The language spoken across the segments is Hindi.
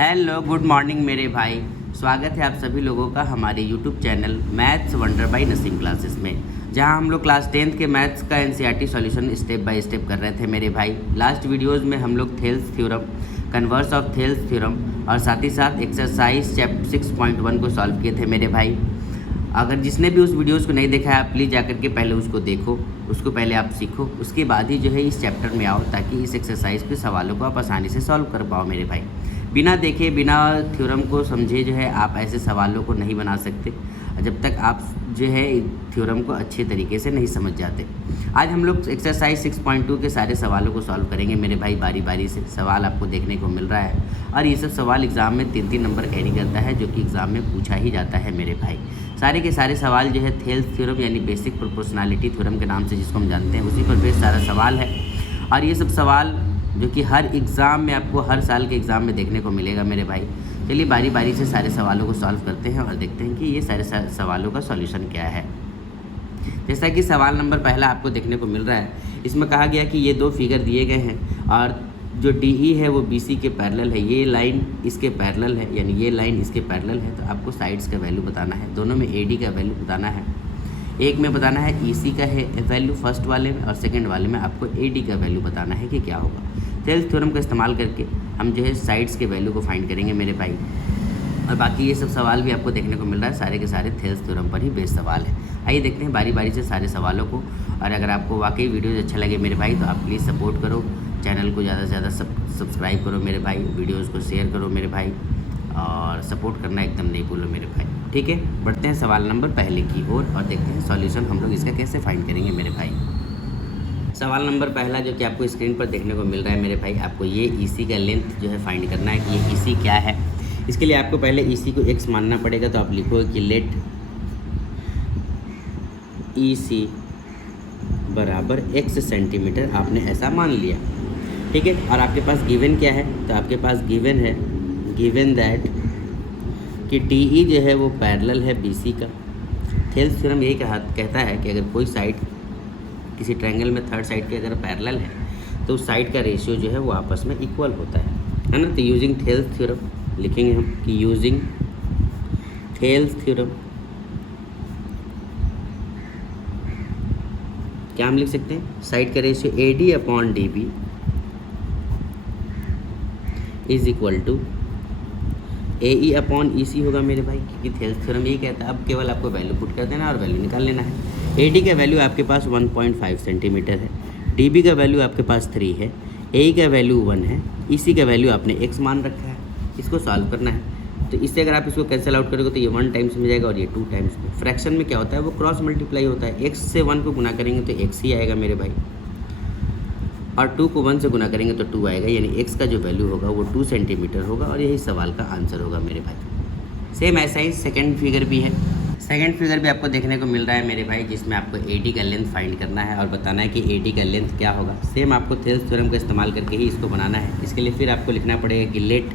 हेलो गुड मॉर्निंग मेरे भाई। स्वागत है आप सभी लोगों का हमारे YouTube channel maths wonder by Naseem classes में, जहां हम लोग क्लास 10th के मैथ्स का NCERT solution step by step कर रहे थे मेरे भाई। लास्ट वीडियोस में हम लोग Thales theorem, converse of Thales theorem और साथ ही साथ एक्सरसाइज चैप्टर 6.1 को सॉल्व किए थे मेरे भाई। अगर जिसने भी उस वीडियोस को नहीं देखा है आप प्लीज़ जाकर के पहले उसको देखो, उसको पहले आप सीखो, उसके बाद ही जो है इस चैप्टर में आओ, ताकि इस एक्सरसाइज के सवालों को आप आसानी से सॉल्व कर पाओ मेरे भाई। बिना देखे बिना थ्योरम को समझे जो है आप ऐसे सवालों को नहीं बना सकते जब तक आप जो है थ्योरम को अच्छे तरीके से नहीं समझ जाते। आज हम लोग एक्सरसाइज 6.2 के सारे सवालों को सॉल्व करेंगे मेरे भाई। बारी बारी से सवाल आपको देखने को मिल रहा है और ये सब सवाल एग्ज़ाम में 3-3 नंबर कैरी करता है, जो कि एग्ज़ाम में पूछा ही जाता है मेरे भाई। सारे के सारे सवाल जो है थेल्स थ्योरम यानी बेसिक प्रोपोर्शनैलिटी थ्योरम के नाम से जिसको हम जानते हैं, उसी पर बेस सारा सवाल है। और ये सब सवाल जो कि हर एग्ज़ाम में आपको हर साल के एग्ज़ाम में देखने को मिलेगा मेरे भाई। चलिए बारी बारी से सारे सवालों को सॉल्व करते हैं और देखते हैं कि ये सारे सवालों का सॉल्यूशन क्या है। जैसा कि सवाल नंबर पहला आपको देखने को मिल रहा है, इसमें कहा गया कि ये दो फिगर दिए गए हैं और जो DE है वो BC के पैरेलल है, ये लाइन इसके पैरेलल है, यानी ये लाइन इसके पैरेलल है। तो आपको साइड्स का वैल्यू बताना है, दोनों में AD का वैल्यू बताना है। एक में बताना है EC का है वैल्यू फर्स्ट वाले में, और सेकंड वाले में आपको AD का वैल्यू बताना है कि क्या होगा। थेल्स थ्योरम का इस्तेमाल करके हम जो है साइड्स के वैल्यू को फाइंड करेंगे मेरे भाई। और बाकी ये सब सवाल भी आपको देखने को मिल रहा है, सारे के सारे थेल्स थ्योरम पर ही बेस्ड सवाल है। आइए देखते हैं बारी बारी से सारे सवालों को। और अगर आपको वाकई वीडियोज़ अच्छा लगे मेरे भाई तो आप प्लीज़ सपोर्ट करो, चैनल को ज़्यादा से ज़्यादा सब्सक्राइब करो मेरे भाई, वीडियोज़ को शेयर करो मेरे भाई, और सपोर्ट करना एकदम नहीं भूलो मेरे भाई। ठीक है, बढ़ते हैं सवाल नंबर पहले की ओर और देखते हैं सॉल्यूशन हम लोग इसका कैसे फाइंड करेंगे मेरे भाई। सवाल नंबर पहला जो कि आपको स्क्रीन पर देखने को मिल रहा है मेरे भाई, आपको ये EC का लेंथ जो है फाइंड करना है कि ये EC क्या है। इसके लिए आपको पहले EC को x मानना पड़ेगा। तो आप लिखोगे कि लेट EC बराबर x सेंटीमीटर, आपने ऐसा मान लिया। ठीक है, और आपके पास गिवन क्या है, तो आपके पास गिवन है, गिवन दैट कि DE जो है वो पैरेलल है BC का। थेल्स थ्योरम यही कहता है कि अगर कोई साइड किसी ट्रायंगल में थर्ड साइड के अगर पैरेलल है तो उस साइड का रेशियो जो है वो आपस में इक्वल होता है ना। तो यूजिंग थेल्स थ्योरम लिखेंगे हम कि यूजिंग थेल्स थ्योरम क्या हम लिख सकते हैं, साइड का ratio AD upon DB is equal to AE upon EC होगा मेरे भाई, क्योंकि थेल्स थ्योरम यही कहता है। अब केवल आपको वैल्यू पुट कर देना और वैल्यू निकाल लेना है। AD का वैल्यू आपके पास 1.5 सेंटीमीटर है, DB का वैल्यू आपके पास 3 है, AE का वैल्यू 1 है, EC का वैल्यू आपने x मान रखा है। इसको सॉल्व करना है, तो इससे अगर आप इसको कैंसिल आउट करोगे तो ये 1 टाइम्स में जाएगा और ये 2 टाइम्स में। फ्रैक्शन में क्या होता है, वो क्रॉस मल्टीप्लाई होता है। x से 1 को गुना करेंगे तो x ही आएगा मेरे भाई, और 2 को 1 से गुना करेंगे तो 2 आएगा, यानी x का जो वैल्यू होगा वो 2 सेंटीमीटर होगा और यही सवाल का आंसर होगा मेरे भाई। सेम ऐसा ही सेकंड फिगर भी है। सेकंड फिगर भी आपको देखने को मिल रहा है मेरे भाई, जिसमें आपको AD का लेंथ फाइंड करना है और बताना है कि AD का लेंथ क्या होगा। सेम आपको थेल्स थ्योरम का इस्तेमाल करके ही इसको बनाना है। इसके लिए फिर आपको लिखना पड़ेगा कि लेट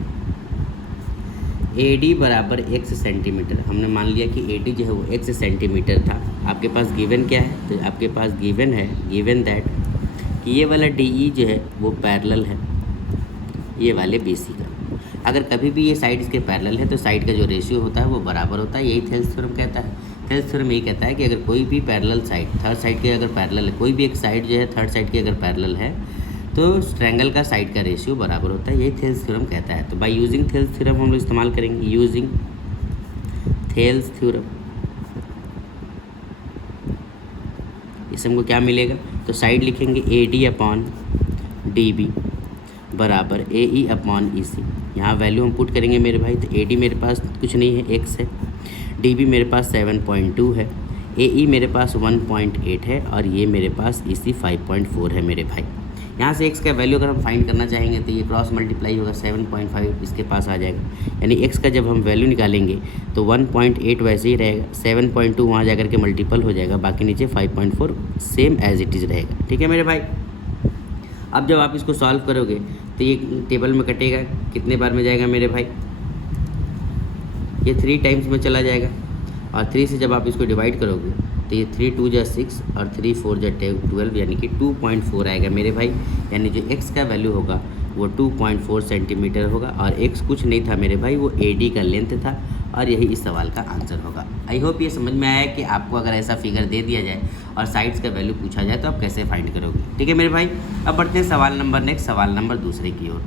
AD बराबर x सेंटीमीटर। हमने मान लिया कि AD जो है वो x सेंटीमीटर था। आपके पास गिवन क्या है, तो आपके पास गिवन है, गिवन दैट कि ये वाला DE जो है वो पैरेलल है ये वाले BC का। अगर कभी भी ये साइड इसके पैरेलल है तो साइड का जो रेशियो होता है वो बराबर होता है, यही थेल्स थ्योरम कहता है। थेल्स थ्योरम यही कहता है कि अगर कोई भी पैरेलल साइड थर्ड साइड के अगर पैरेलल है, कोई भी एक साइड जो है थर्ड साइड की अगर पैरेलल है तो ट्रायंगल का साइड का रेशियो बराबर होता है, यही थेल्स थ्योरम कहता है। तो बाय यूजिंग थेल्स थ्योरम हम लोग इस्तेमाल करेंगे, यूजिंग थेल्स थ्योरम। इससे हमको क्या मिलेगा, तो साइड लिखेंगे AD अपॉन DB बराबर AE अपॉन EC। यहाँ वैल्यू हम पुट करेंगे मेरे भाई, तो AD मेरे पास कुछ नहीं है, x है, DB मेरे पास 7.2 है, AE मेरे पास 1.8 है और ये मेरे पास EC 5.4 है मेरे भाई। यहाँ से x का वैल्यू अगर हम फाइंड करना चाहेंगे तो ये क्रॉस मल्टीप्लाई होगा, 7.5 इसके पास आ जाएगा, यानी x का जब हम वैल्यू निकालेंगे तो 1.8 वैसे ही रहेगा, 7.2 वहाँ जाकर के मल्टीपल हो जाएगा, बाकी नीचे 5.4 सेम एज इट इज़ रहेगा। ठीक है मेरे भाई। अब जब आप इसको सॉल्व करोगे तो ये टेबल में कटेगा, कितने बार में जाएगा मेरे भाई, ये 3 टाइम्स में चला जाएगा, और 3 से जब आप इसको डिवाइड करोगे तो ये 3 2 जा 6 और 3 4 जा 12, यानी कि 2.4 आएगा मेरे भाई। यानी जो x का वैल्यू होगा वो 2.4 सेंटीमीटर होगा और एक्स कुछ नहीं था मेरे भाई, वो AD का लेंथ था और यही इस सवाल का आंसर होगा। आई होप ये समझ में आया कि आपको अगर ऐसा फिगर दे दिया जाए और साइड्स का वैल्यू पूछा जाए तो आप कैसे फाइंड करोगे। ठीक है मेरे भाई, अब बढ़ते हैं सवाल नंबर नेक्स्ट, सवाल नंबर दूसरे की ओर।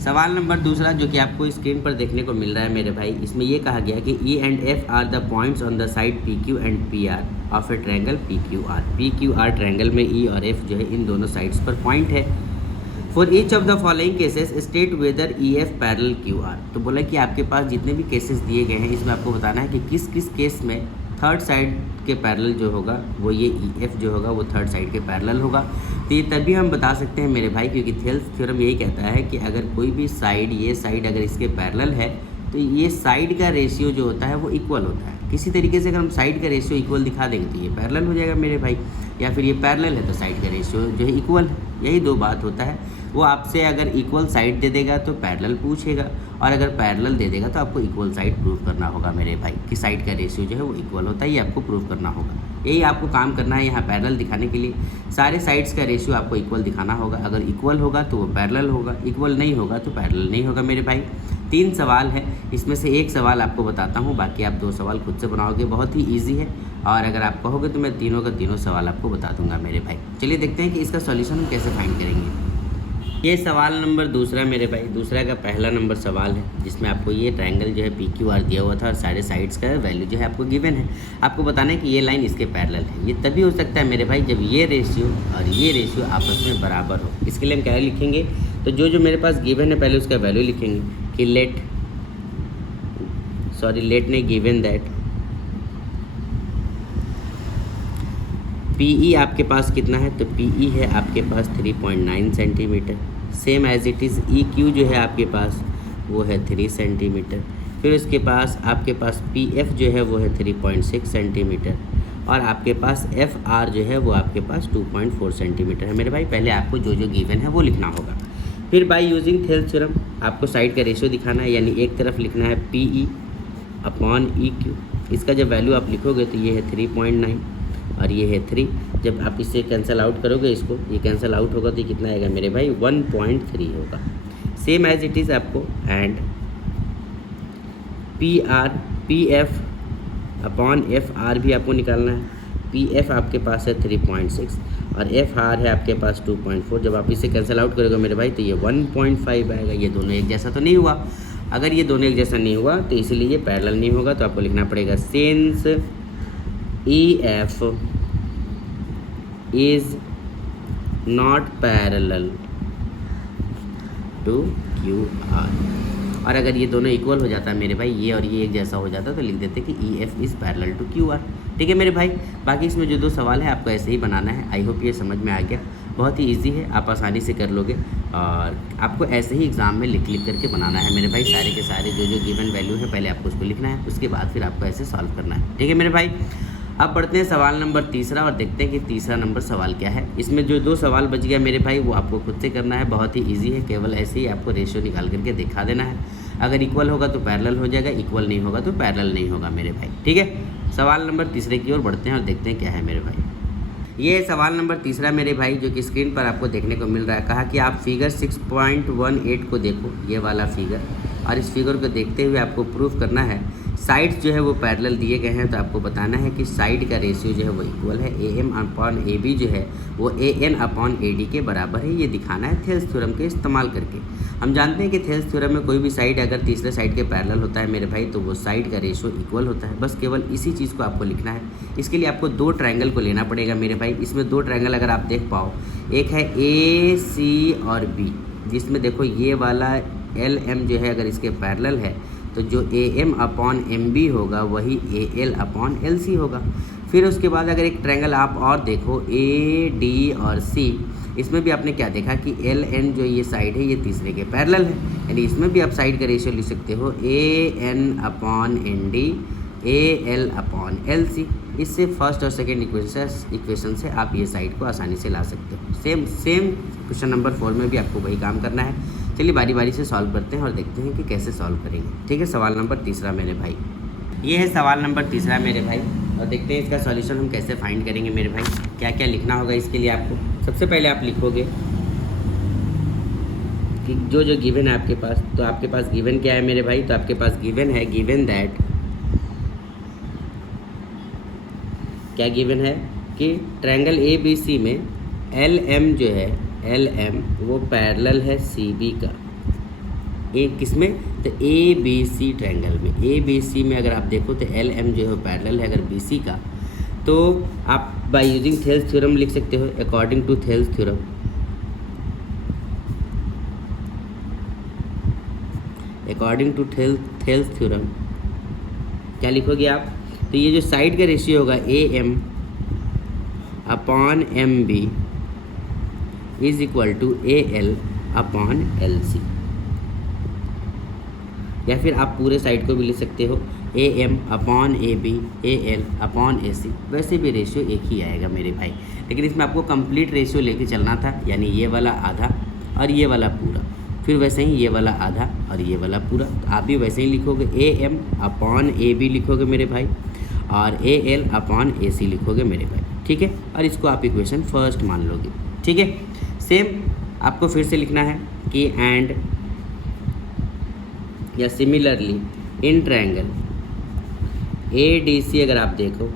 सवाल नंबर दूसरा जो कि आपको स्क्रीन पर देखने को मिल रहा है मेरे भाई, इसमें ये कहा गया कि E and F are the points on the side PQ and PR of a triangle PQR। PQR triangle में E और F जो है इन दोनों साइड्स पर पॉइंट है। For each of the following cases state whether EF parallel QR। तो बोला कि आपके पास जितने भी केसेस दिए गए हैं इसमें आपको बताना है कि किस किस केस में थर्ड साइड के पैरेलल जो होगा वो ये EF जो होगा वो थर्ड साइड के पैरेलल होगा। तो ये तभी हम बता सकते हैं मेरे भाई क्योंकि थेल्स थ्योरम यही कहता है कि अगर कोई भी साइड, ये साइड अगर इसके पैरेलल है तो ये साइड का रेशियो जो होता है वो इक्वल होता है। किसी तरीके से अगर हम साइड का रेशियो इक्वल दिखा देंगे तो ये पैरेलल हो जाएगा मेरे भाई, या फिर ये पैरेलल है तो साइड का रेशियो जो है इक्वल है। यही दो बात होता है। वो आपसे अगर इक्वल साइड दे देगा तो पैरेलल पूछेगा और अगर पैरेलल दे देगा तो आपको इक्वल साइड प्रूव करना होगा मेरे भाई कि साइड का रेशियो जो है वो इक्वल होता है, ये आपको प्रूव करना होगा। यही आपको काम करना है यहाँ पैरेलल दिखाने के लिए। सारे साइड्स का रेशियो आपको इक्वल दिखाना होगा। अगर इक्वल होगा तो वो पैरेलल होगा, इक्वल नहीं होगा तो पैरेलल नहीं होगा मेरे भाई। 3 सवाल है, इसमें से एक सवाल आपको बताता हूँ, बाकी आप 2 सवाल खुद से बनाओगे। बहुत ही ईजी है और अगर आप कहोगे तो मैं तीनों का तीनों सवाल आपको बता दूंगा मेरे भाई। चलिए देखते हैं कि इसका सॉल्यूशन हम कैसे फाइंड करेंगे। ये सवाल नंबर दूसरा मेरे भाई, दूसरा का पहला नंबर सवाल है जिसमें आपको ये ट्रायंगल जो है PQR दिया हुआ था और सारे साइड्स का वैल्यू जो है आपको गिवन है। आपको बताना है कि ये लाइन इसके पैरेलल है। ये तभी हो सकता है मेरे भाई जब ये रेशियो और ये रेशियो आपस में बराबर हो। इसके लिए हम क्या लिखेंगे, तो जो मेरे पास गिवन है पहले उसका वैल्यू लिखेंगे कि लेट नहीं, गिवन दैट PE आपके पास कितना है, तो PE है आपके पास 3.9 centimetre. Same as it is EQ जो है आपके पास वो है 3 सेंटीमीटर। फिर उसके पास आपके पास PF जो है वो है 3.6 सेंटीमीटर और आपके पास FR जो है वो आपके पास 2.4 सेंटीमीटर है मेरे भाई। पहले आपको जो गिवन है वो लिखना होगा। फिर बाय यूजिंग थेल्स थ्योरम आपको साइड का रेशियो दिखाना है, यानी एक तरफ लिखना है PE अपॉन EQ। इसका जब वैल्यू आप लिखोगे तो ये है 3.9 और ये है 3। जब आप इससे कैंसिल आउट करोगे, इसको ये कैंसिल आउट होगा तो ये कितना आएगा मेरे भाई 1.3 होगा। सेम एज इट इज़ आपको एंड PF अपॉन FR भी आपको निकालना है। PF आपके पास है 3.6 और FR है आपके पास 2.4। जब आप इसे कैंसिल आउट करोगे मेरे भाई तो ये 1.5 आएगा। ये दोनों एक जैसा तो नहीं हुआ। अगर ये दोनों एक जैसा नहीं हुआ तो इसीलिए ये पैरेलल नहीं होगा। तो आपको लिखना पड़ेगा since EF is not parallel to QR। और अगर ये दोनों इक्वल हो जाता है मेरे भाई, ये और ये एक जैसा हो जाता तो लिख देते कि EF is parallel to QR। ठीक है मेरे भाई, बाकी इसमें जो 2 सवाल है आपको ऐसे ही बनाना है। आई होप ये समझ में आ गया। बहुत ही इजी है, आप आसानी से कर लोगे और आपको ऐसे ही एग्ज़ाम में लिख करके बनाना है मेरे भाई। सारे के सारे जो गिवन वैल्यू है पहले आपको उसको लिखना है, उसके बाद फिर आपको ऐसे सॉल्व करना है। ठीक है मेरे भाई, अब बढ़ते हैं सवाल नंबर तीसरा और देखते हैं कि तीसरा नंबर सवाल क्या है। इसमें जो 2 सवाल बच गया मेरे भाई वो आपको खुद से करना है। बहुत ही इजी है, केवल ऐसे ही आपको रेशियो निकाल करके दिखा देना है। अगर इक्वल होगा तो पैरेलल हो जाएगा, इक्वल नहीं होगा तो पैरेलल नहीं होगा मेरे भाई। ठीक है, सवाल नंबर तीसरे की ओर बढ़ते हैं और देखते हैं क्या है मेरे भाई। ये सवाल नंबर तीसरा मेरे भाई जो कि स्क्रीन पर आपको देखने को मिल रहा है। कहा कि आप फिगर 6.18 को देखो, ये वाला फिगर, और इस फिगर को देखते हुए आपको प्रूफ करना है साइड्स जो है वो पैरेलल दिए गए हैं। तो आपको बताना है कि साइड का रेशियो जो है वो इक्वल है। AM अपॉन AB जो है वो AN अपॉन AD के बराबर है। ये दिखाना है थेल्स थ्योरम के इस्तेमाल करके। हम जानते हैं कि थेल्स थ्योरम में कोई भी साइड अगर तीसरे साइड के पैरेलल होता है मेरे भाई तो वो साइड का रेशियो इक्वल होता है। बस केवल इसी चीज़ को आपको लिखना है। इसके लिए आपको 2 ट्रायंगल को लेना पड़ेगा मेरे भाई। इसमें 2 ट्रायंगल अगर आप देख पाओ, एक है AC और B, जिसमें देखो ये वाला LM जो है अगर इसके पैरेलल है तो जो AM अपॉन MB होगा वही AL अपॉन LC होगा। फिर उसके बाद अगर एक ट्रायंगल आप और देखो AD और C, इसमें भी आपने क्या देखा कि LN जो ये साइड है ये तीसरे के पैरेलल है, यानी इसमें भी आप साइड का रेशियो लिख सकते हो AN upon ND AL upon LC। इससे फर्स्ट और सेकेंड इक्वेशन से आप ये साइड को आसानी से ला सकते हो। सेम क्वेश्चन नंबर 4 में भी आपको वही काम करना है। चलिए बारी बारी से सॉल्व करते हैं और देखते हैं कि कैसे सॉल्व करेंगे। ठीक है, सवाल नंबर तीसरा मेरे भाई, ये है सवाल नंबर तीसरा मेरे भाई, और देखते हैं इसका सॉल्यूशन हम कैसे फाइंड करेंगे मेरे भाई। क्या क्या लिखना होगा इसके लिए आपको, सबसे पहले आप लिखोगे कि जो जो गिवन है आपके पास, तो आपके पास गिवन क्या है मेरे भाई, तो आपके पास गिवन है, गिवन दैट, क्या गिवन है कि ट्रायंगल ए बी सी में एल एम जो है, एल एम वो पैरेलल है सी बी का। ए किस में, तो ए बी सी ट्रायंगल में, ए बी सी में अगर आप देखो तो एल एम जो है वो पैरेलल है अगर बी सी का, तो आप बाय यूजिंग थेल्स थ्योरम लिख सकते हो, according to Thales theorem, according to Thales theorem क्या लिखोगे आप, तो ये जो साइड का रेशियो होगा A M upon M B is equal to A L upon L C, या फिर आप पूरे साइड को भी लिख सकते हो A M upon A B A L upon A C, वैसे भी रेशियो एक ही आएगा मेरे भाई, लेकिन इसमें आपको कंप्लीट रेशियो लेके चलना था, यानी ये वाला आधा और ये वाला पूरा, फिर वैसे ही ये वाला आधा और ये वाला पूरा, तो आप भी वैसे ही लिखोगे A M upon A B लिखोगे मेरे भाई, और ए एल अपॉन ए सी लिखोगे मेरे भाई, ठीक है, और इसको आप इक्वेशन फर्स्ट मान लोगे, ठीक है। सेम आपको फिर से लिखना है कि एंड या similarly in triangle A D C अगर आप देखो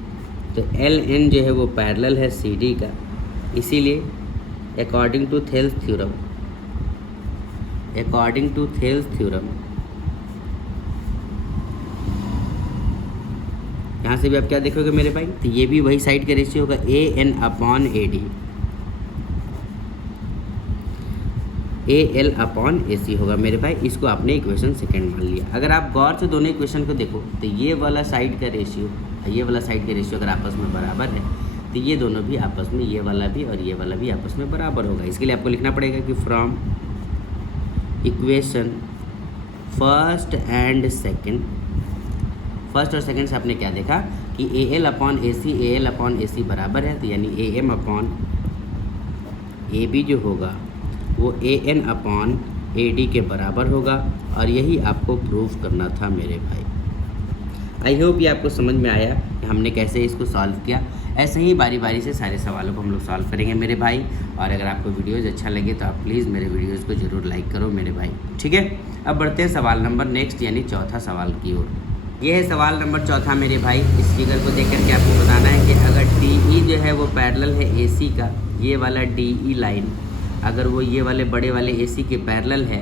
तो एल एन जो है वो पैरेलल है सी डी का, इसीलिए according to Thales theorem, according to Thales theorem यहाँ से भी आप क्या देखोगे मेरे भाई, तो ये भी वही साइड का रेशियो होगा A N upon A D, A L upon A C होगा मेरे भाई, इसको आपने इक्वेशन सेकंड मान लिया। अगर आप गौर से दोनों इक्वेशन को देखो तो ये वाला साइड का रेशियो और ये वाला साइड का रेशियो अगर आपस में बराबर है तो ये दोनों भी आपस में, ये वाला भी और ये वाला भी आपस में बराबर होगा। इसके लिए आपको लिखना पड़ेगा कि from equation first and second, first और सेकेंड से आपने क्या देखा कि A L upon A C, A L upon A C बराबर है, तो यानी A M upon A B जो होगा वो A N upon A D के बराबर होगा, और यही आपको प्रूफ करना था मेरे भाई। आई होप ये आपको समझ में आया कि हमने कैसे इसको सॉल्व किया। ऐसे ही बारी बारी से सारे सवालों को हम लोग सॉल्व करेंगे मेरे भाई, और अगर आपको वीडियोज़ अच्छा लगे तो आप प्लीज़ मेरे वीडियोज़ को ज़रूर लाइक करो मेरे भाई, ठीक है। अब बढ़ते हैं सवाल नंबर नेक्स्ट यानी चौथा सवाल की ओर। ये है सवाल नंबर चौथा मेरे भाई। इस फिगर को देख करके आपको बताना है कि अगर डी ई जो है वो पैरेलल है ए सी का, ये वाला डी ई लाइन अगर वो ये वाले बड़े वाले ए सी के पैरेलल है,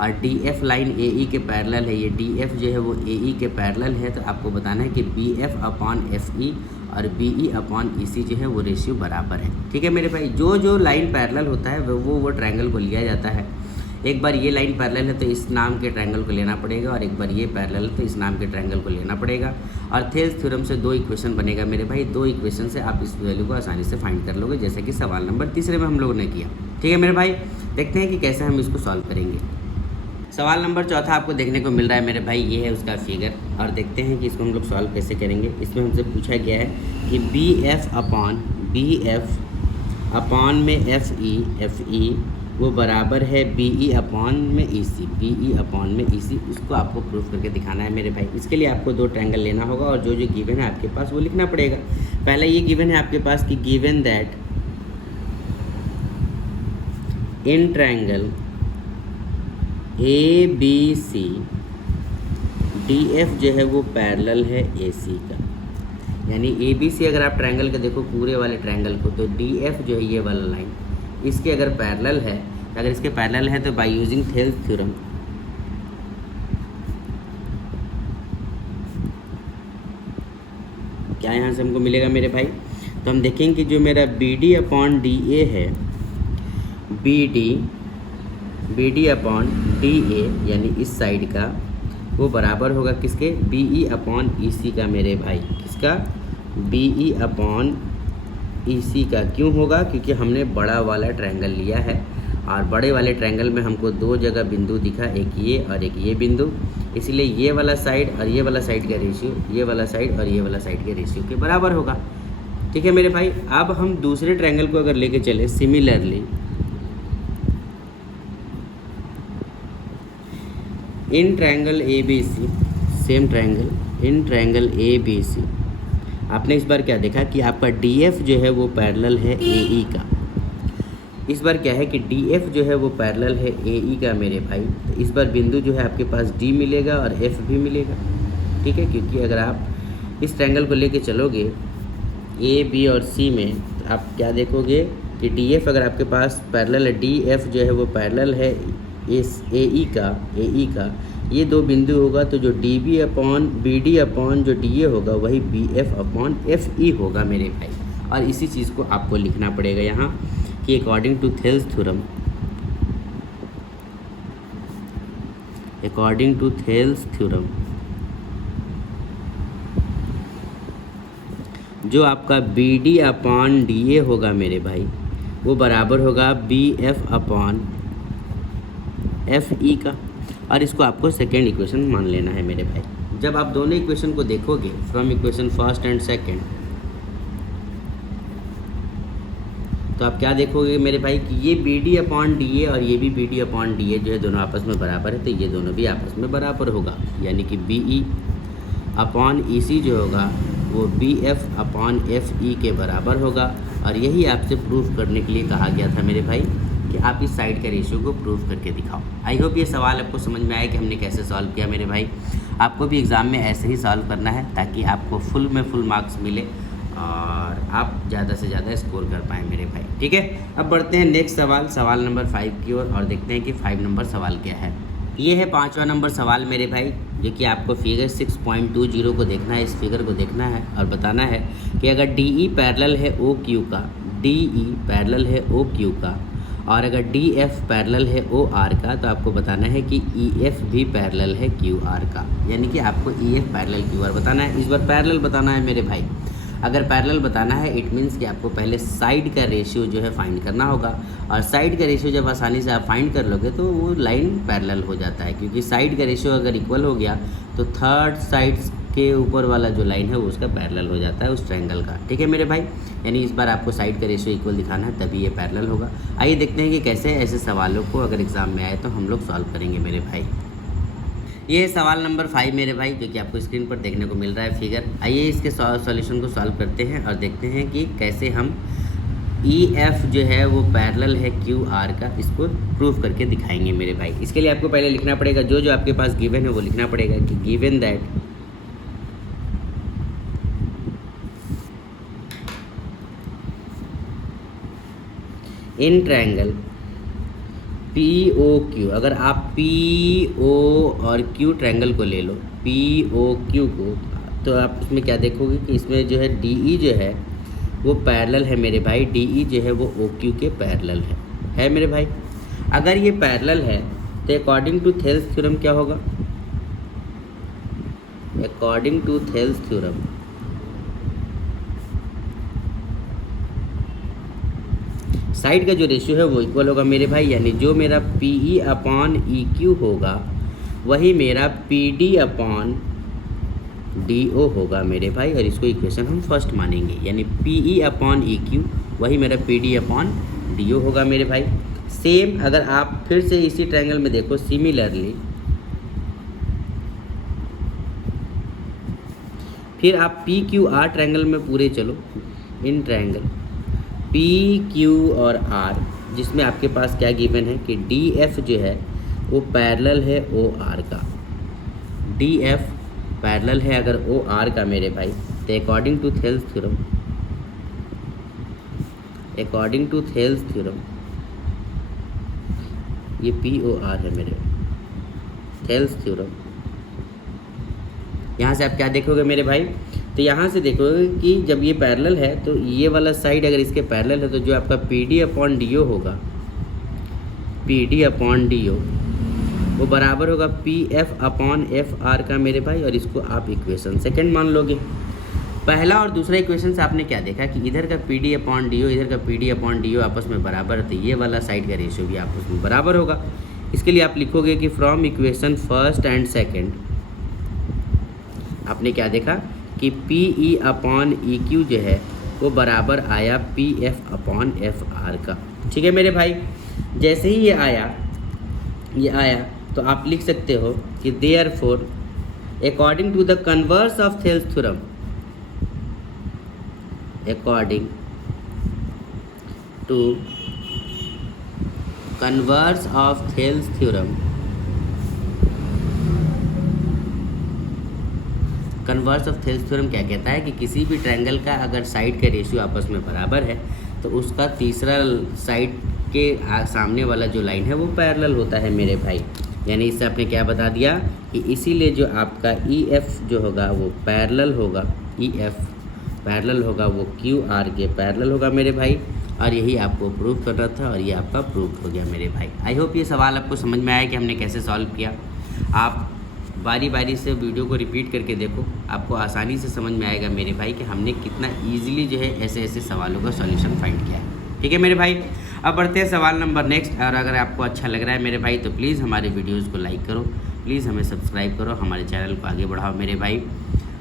और डी एफ लाइन ए ई के पैरेलल है, ये डी एफ जो है वो ए ई के पैरेलल है, तो आपको बताना है कि B F upon F E और बी ई अपॉन ई सी जो है वो रेशियो बराबर है, ठीक है मेरे भाई। जो जो लाइन पैरेलल होता है वो ट्रायंगल को लिया जाता है। एक बार ये लाइन पैरेलल है तो इस नाम के ट्रायंगल को लेना पड़ेगा, और एक बार ये पैरेलल है तो इस नाम के ट्रायंगल को लेना पड़ेगा, और थेल्स थ्योरम से दो इक्वेशन बनेगा मेरे भाई। दो इक्वेशन से आप इस वैल्यू को आसानी से फाइंड कर लोगे, जैसे कि सवाल नंबर तीसरे में हम लोगों ने किया, ठीक है मेरे भाई। देखते हैं कि कैसे हम इसको सॉल्व करेंगे। सवाल नंबर चौथा आपको देखने को मिल रहा है मेरे भाई, ये है उसका फिगर, और देखते हैं कि इसको हम लोग सॉल्व कैसे करेंगे। इसमें हमसे पूछा गया है कि बी एफ अपॉन में एफ ई वो बराबर है बी ई अपॉन में ई सी, बी ई अपॉन में ई सी, उसको आपको प्रूफ करके दिखाना है मेरे भाई। इसके लिए आपको दो ट्रायंगल लेना होगा, और जो जो गिवन है आपके पास वो लिखना पड़ेगा। पहला ये गिवन है आपके पास कि given that in triangle A B C D F जो है वो पैरेलल है ए सी का, यानी ए बी सी अगर आप ट्रायंगल का देखो पूरे वाले ट्रायंगल को, तो डी एफ जो है ये वाला लाइन इसके अगर पैरेलल है, अगर इसके पैरेलल है तो बाय यूजिंग थेल्स थ्योरम क्या यहाँ से हमको मिलेगा मेरे भाई, तो हम देखेंगे कि जो मेरा B D upon D A है, B D upon D A यानी इस साइड का, वो बराबर होगा किसके, बी ई अपॉन ई सी का मेरे भाई। किसका, बी ई अपॉन ई सी का। क्यों होगा, क्योंकि हमने बड़ा वाला ट्रायंगल लिया है, और बड़े वाले ट्रायंगल में हमको दो जगह बिंदु दिखा, एक ये और एक ये बिंदु, इसलिए ये वाला साइड और ये वाला साइड का रेशियो, ये वाला साइड और ये वाला साइड के रेशियो के बराबर होगा, ठीक है मेरे भाई। अब हम दूसरे ट्रायंगल को अगर लेके चले similarly in triangle A B C, same triangle in triangle A B C, आपने इस बार क्या देखा कि आपका डी एफ जो है वो पैरेलल है ए ई का, इस बार क्या है कि डी एफ जो है वो पैरेलल है ए ई का मेरे भाई। तो इस बार बिंदु जो है आपके पास डी मिलेगा और एफ भी मिलेगा, ठीक है। क्योंकि अगर आप इस ट्रायंगल को लेके चलोगे ए बी और सी में, तो आप क्या देखोगे कि डी एफ अगर आपके पास पैरेलल है, डी एफ जो है वो पैरेलल है इस ए ई का, ये दो बिंदु होगा तो जो D B upon B D upon जो डी ए होगा वही B F upon F E होगा मेरे भाई। और इसी चीज़ को आपको लिखना पड़ेगा यहाँ कि अकॉर्डिंग टू थेल्स थ्योरम जो आपका B D upon D A होगा मेरे भाई वो बराबर होगा B F upon F E का। और इसको आपको सेकेंड इक्वेशन मान लेना है मेरे भाई। जब आप दोनों इक्वेशन को देखोगे from equation first and second, तो आप क्या देखोगे मेरे भाई कि ये B D upon D A और ये भी B D upon D A जो है दोनों आपस में बराबर है, तो ये दोनों भी आपस में बराबर होगा। यानी कि बी ई अपॉन ई सी जो होगा वो B F upon F E के बराबर होगा। और यही आपसे प्रूफ करने के लिए कहा गया था मेरे भाई कि आप इस साइड का रेशियो को प्रूफ करके दिखाओ। आई होप ये सवाल आपको समझ में आया कि हमने कैसे सॉल्व किया मेरे भाई। आपको भी एग्ज़ाम में ऐसे ही सॉल्व करना है ताकि आपको फुल मार्क्स मिले और आप ज़्यादा से ज़्यादा स्कोर कर पाएँ मेरे भाई, ठीक है। अब बढ़ते हैं नेक्स्ट सवाल नंबर 5 की ओर और देखते हैं कि 5 नंबर सवाल क्या है। ये है 5वां नंबर सवाल मेरे भाई, जो कि आपको फिगर 6.20 को देखना है। इस फिगर को देखना है और बताना है कि अगर डी ई पैरेलल है ओ क्यू का, डी ई पैरेलल है ओ क्यू का, और अगर डी एफ पैरेलल है ओ आर का, तो आपको बताना है कि ई एफ भी पैरेलल है क्यू आर का। यानी कि आपको E F parallel Q R बताना है। इस बार पैरेलल बताना है मेरे भाई। अगर पैरेलल बताना है इट मीन्स कि आपको पहले साइड का रेशियो जो है फाइंड करना होगा। और साइड का रेशियो जब आसानी से आप फाइंड कर लोगे तो वो लाइन पैरेलल हो जाता है, क्योंकि साइड का रेशियो अगर इक्वल हो गया तो थर्ड साइड्स के ऊपर वाला जो लाइन है वो उसका पैरेलल हो जाता है उस ट्रायंगल का, ठीक है मेरे भाई। यानी इस बार आपको साइड का रेशियो इक्वल दिखाना है तभी ये पैरेलल होगा। आइए देखते हैं कि कैसे ऐसे सवालों को अगर एग्ज़ाम में आए तो हम लोग सॉल्व करेंगे मेरे भाई। ये है सवाल नंबर 5 मेरे भाई, जो कि आपको स्क्रीन पर देखने को मिल रहा है फिगर। आइए इसके सॉल्यूशन को सॉल्व करते हैं और देखते हैं कि कैसे हम ई एफ जो है वो पैरेलल है क्यू आर का, इसको प्रूफ करके दिखाएंगे मेरे भाई। इसके लिए आपको पहले लिखना पड़ेगा जो आपके पास गिवन है वो लिखना पड़ेगा कि given that in triangle P O Q, अगर आप पी ओ और क्यू ट्रायंगल को ले लो, पी ओ क्यू को, तो आप इसमें क्या देखोगे कि इसमें जो है डी ई जो है वो पैरेलल है मेरे भाई, डी ई जो है वो ओ क्यू के पैरेलल है मेरे भाई। अगर ये पैरेलल है तो अकॉर्डिंग टू थेल्स थ्योरम क्या होगा, according to Thales theorem side का जो रेशियो है वो इक्वल होगा मेरे भाई। यानी जो मेरा P E upon E Q होगा वही मेरा P D upon D O होगा मेरे भाई। और इसको इक्वेशन हम फर्स्ट मानेंगे, यानी P E upon E Q वही मेरा P D upon D O होगा मेरे भाई। सेम अगर आप फिर से इसी ट्रायंगल में देखो, सिमिलरली फिर आप पी क्यू आर ट्रायंगल में पूरे चलो, इन ट्रायंगल पी क्यू और आर, जिसमें आपके पास क्या गिवन है कि डी एफ जो है वो पैरेलल है ओ आर का, डी एफ पैरेलल है अगर ओ आर का मेरे भाई, तो अकॉर्डिंग टू थेल्स थ्योरम ये पी ओ आर है मेरे थेल्स थ्योरम। यहाँ से आप क्या देखोगे मेरे भाई, तो यहाँ से देखोगे कि जब ये पैरेलल है तो ये वाला साइड अगर इसके पैरेलल है तो जो आपका P D upon D O होगा, P D upon D O वो बराबर होगा P F upon F R का मेरे भाई। और इसको आप इक्वेशन सेकंड मान लोगे। पहला और दूसरा इक्वेशन से आपने क्या देखा कि इधर का P D upon D O, इधर का P D upon D O आपस में बराबर है, तो ये वाला साइड का रेशियो भी आपस में बराबर होगा। इसके लिए आप लिखोगे कि from equation first and second आपने क्या देखा कि P E upon E Q जो है वो बराबर आया P F upon F R का, ठीक है मेरे भाई। जैसे ही ये आया तो आप लिख सकते हो कि therefore according to the converse of Thales theorem, according to converse of Thales theorem, converse of Thales theorem क्या कहता है कि किसी भी ट्रायंगल का अगर साइड का रेशियो आपस में बराबर है तो उसका तीसरा साइड के सामने वाला जो लाइन है वो पैरेलल होता है मेरे भाई। यानी इससे आपने क्या बता दिया कि इसीलिए जो आपका EF जो होगा वो पैरेलल होगा, EF पैरेलल होगा वो QR के पैरेलल होगा मेरे भाई। और यही आपको प्रूव करना था और ये आपका प्रूव हो गया मेरे भाई। आई होप ये सवाल आपको समझ में आया कि हमने कैसे सॉल्व किया। आप बारी बारी से वीडियो को रिपीट करके देखो, आपको आसानी से समझ में आएगा मेरे भाई कि हमने कितना ईजिली जो है ऐसे ऐसे सवालों का सॉल्यूशन फाइंड किया है। ठीक है मेरे भाई, अब बढ़ते हैं सवाल नंबर नेक्स्ट। और अगर आपको अच्छा लग रहा है मेरे भाई तो प्लीज़ हमारे वीडियोज़ को लाइक करो, प्लीज़ हमें सब्सक्राइब करो, हमारे चैनल को आगे बढ़ाओ मेरे भाई।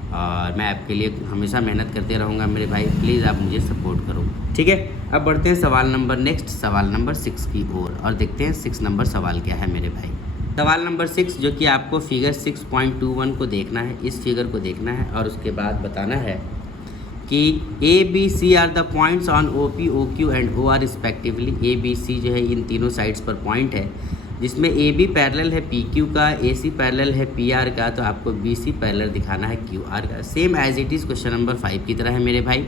और मैं आपके लिए हमेशा मेहनत करते रहूँगा मेरे भाई, प्लीज़ आप मुझे सपोर्ट करो। ठीक है, अब बढ़ते हैं सवाल नंबर नेक्स्ट, सवाल नंबर 6 की ओर और देखते हैं 6 नंबर सवाल क्या है मेरे भाई। सवाल नंबर 6 जो कि आपको फिगर 6.21 को देखना है, इस फिगर को देखना है और उसके बाद बताना है कि ABC are the points on OP, OQ and OR respectively. ABC जो है इन तीनों साइड्स पर पॉइंट है, जिसमें AB पैरेलल है PQ का, AC पैरेलल है PR का, तो आपको BC पैरेलल दिखाना है QR का। Same as it is question number 5 की तरह है मेरे भाई।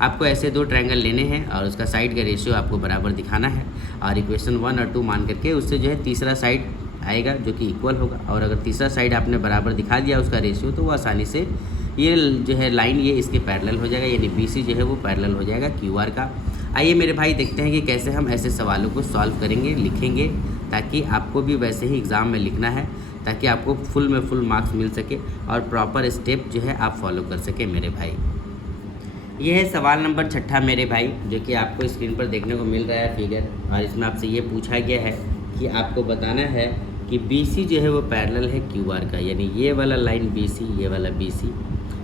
आपको ऐसे दो ट्रायंगल लेने हैं और उसका साइड का रेशियो आपको बराबर दिखाना है और इक्वेशन 1 और 2 मान करके उससे जो है तीसरा साइड आएगा जो कि इक्वल होगा। और अगर तीसरा साइड आपने बराबर दिखा दिया उसका रेशियो, तो वो आसानी से ये जो है लाइन ये इसके पैरेलल हो जाएगा, यानी BC जो है वो पैरेलल हो जाएगा QR का। आइए मेरे भाई देखते हैं कि कैसे हम ऐसे सवालों को सॉल्व करेंगे, लिखेंगे, ताकि आपको भी वैसे ही एग्ज़ाम में लिखना है, ताकि आपको फुल में फुल मार्क्स मिल सके और प्रॉपर स्टेप जो है आप फॉलो कर सके मेरे भाई। ये है सवाल नंबर 6 मेरे भाई, जो कि आपको स्क्रीन पर देखने को मिल रहा है फिगर। और इसमें आपसे ये पूछा गया है कि आपको बताना है कि BC जो है वो पैरेलल है QR का, यानी ये वाला लाइन BC, ये वाला BC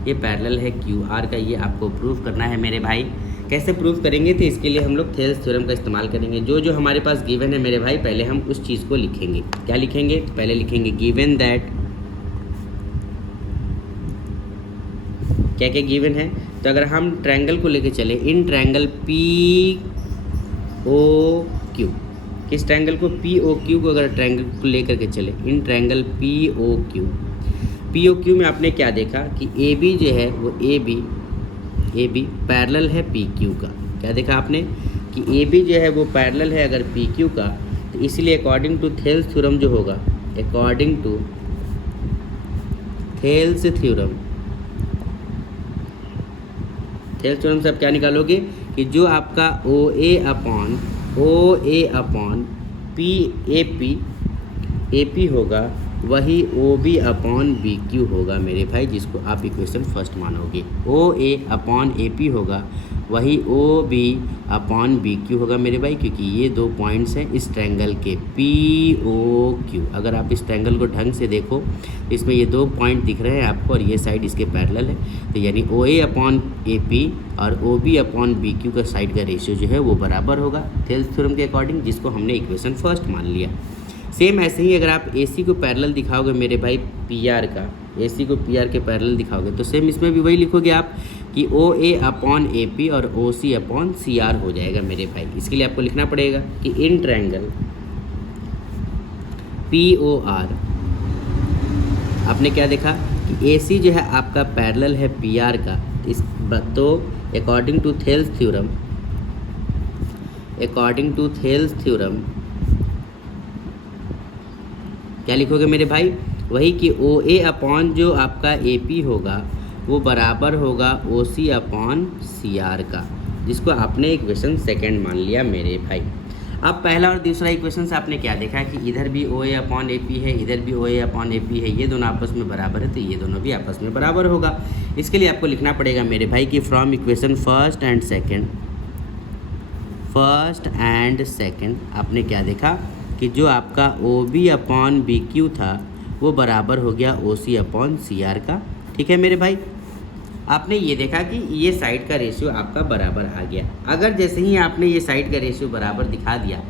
ये पैरेलल है QR का। ये आपको प्रूफ करना है मेरे भाई। कैसे प्रूफ करेंगे, तो इसके लिए हम लोग थेल्स थ्योरम का इस्तेमाल करेंगे। जो जो हमारे पास गिवन है मेरे भाई, पहले हम उस चीज़ को लिखेंगे। क्या लिखेंगे, तो पहले लिखेंगे गिवन दैट, क्या क्या गिवन है। तो अगर हम ट्रायंगल को लेके चले, इन ट्रायंगल POQ, किस ट्रायंगल को, POQ को अगर ट्रायंगल को लेकर के चले, इन ट्रायंगल POQ में आपने क्या देखा कि AB जो है वो AB पैरेलल है PQ का। क्या देखा आपने कि AB जो है वो पैरेलल है अगर PQ का, तो इसलिए अकॉर्डिंग टू थेल्स थ्योरम जो होगा, अकॉर्डिंग टू थेल्स थ्योरम से आप क्या निकालोगे कि जो आपका OA अपॉन AP होगा वही OB अपॉन BQ होगा मेरे भाई, जिसको आप इक्वेशन फर्स्ट मानोगे। OA अपॉन AP होगा वही OB अपॉन BQ होगा मेरे भाई, क्योंकि ये दो पॉइंट्स हैं इस ट्रायंगल के POQ। अगर आप इस ट्रायंगल को ढंग से देखो, इसमें ये दो पॉइंट दिख रहे हैं आपको और ये साइड इसके पैरेलल है, तो यानी OA अपॉन AP और OB अपॉन BQ का साइड का रेशियो जो है वो बराबर होगा थेल्स थ्योरम के अकॉर्डिंग, जिसको हमने इक्वेशन फर्स्ट मान लिया। सेम ऐसे ही अगर आप AC को पैरेलल दिखाओगे मेरे भाई PR का, AC को PR के पैरेलल दिखाओगे, तो सेम इसमें भी वही लिखोगे आप कि OA अपॉन AP और OC अपॉन CR हो जाएगा मेरे भाई। इसके लिए आपको लिखना पड़ेगा कि इन ट्रायंगल POR आपने क्या देखा कि AC जो है आपका पैरेलल है PR का, तो अकॉर्डिंग टू थेल्स थ्योरम क्या लिखोगे मेरे भाई, वही कि OA अपॉन जो आपका AP होगा वो बराबर होगा OC अपॉन CR का, जिसको आपने इक्वेशन सेकंड मान लिया मेरे भाई। अब पहला और दूसरा इक्वेशन से आपने क्या देखा कि इधर भी OA अपॉन AP है, इधर भी OA अपॉन AP है, ये दोनों आपस में बराबर है, तो ये दोनों भी आपस में बराबर होगा। इसके लिए आपको लिखना पड़ेगा मेरे भाई कि from equation first and second आपने क्या देखा कि जो आपका OB अपॉन BQ था वो बराबर हो गया OC अपॉन CR का। ठीक है मेरे भाई, आपने ये देखा कि ये साइड का रेशियो आपका बराबर आ गया। अगर जैसे ही आपने ये साइड का रेशियो बराबर दिखा दिया,